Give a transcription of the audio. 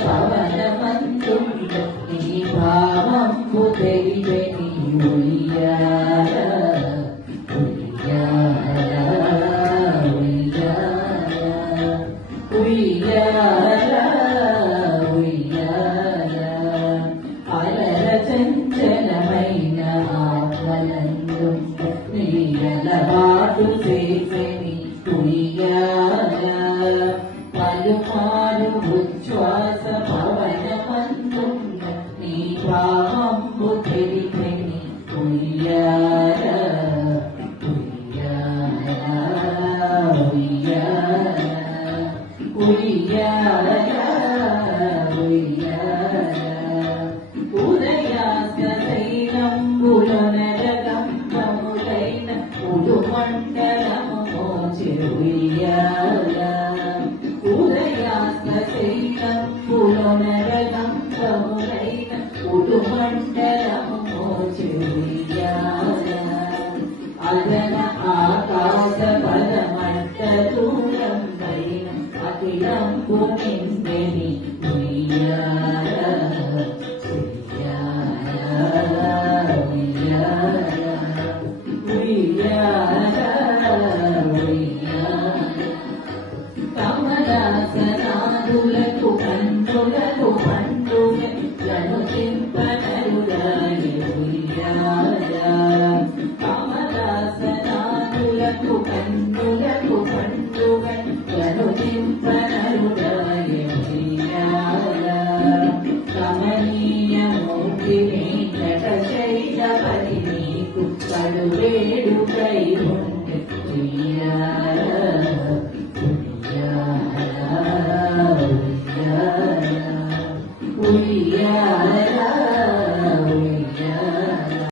పవనమంతుండ నీ భావంబు తెలివెని ఉయ్యాల ఉయ్యాల ఉయ్యాల ఉయ్యాల ఉయ్యాల అలర చంచలమైన ఆత్మలందుండ నీలబాటు చేసెని ఉయ్యాల పలుమారు ఉచ్ఛ్వాస పవనమంతుండ నీ భావంబు తెలిపెని ఉయ్యాల ఉయ్యాల ఉయ్యాల ఉయ్యాల ఉయ్యాల ఉదయాస్తైలంబులొనరగంబములైన ఉడుమండలము మోచె ఉయ్యాల ఉదయాస్తైలంబులొనరగంబములైన ఉడుమండలము మోచె ఉయ్యాల అదన ఆకాశ పదమట్ట దూరం పైన అఖిలంబు నిండెని ఉయ్యాల కమలాసనాదులకు కన్నులకు పండుగలను చింపనరులాడి ఉయ్యాల కమలాసనాదులకు కన్నులకు పండుగలను చింపనరులాడి ఉయ్యాల కమనీయ మూర్తిని నటశైలపతి నీకు కడువేడుకై ఉండే ఉయ్యాల ఉయ్యాల ఉయ్యాల ఉయ్యాల